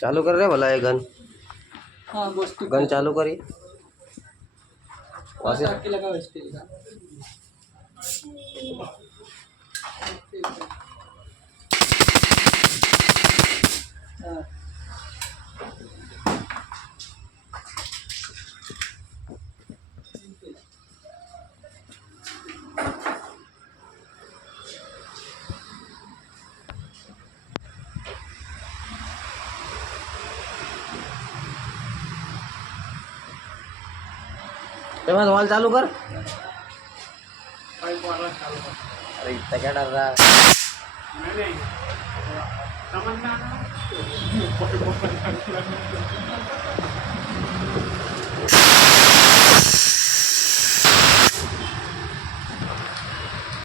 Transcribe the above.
चालू कर रे भला ये गन। हाँ वस्तु गन चालू करी वासे टाकी लगा वस्तु का तेव्हा वॉल चालू कर। पाइप वाला चालू कर। अरे इतना क्या डर रहा है? नहीं तमन्ना ना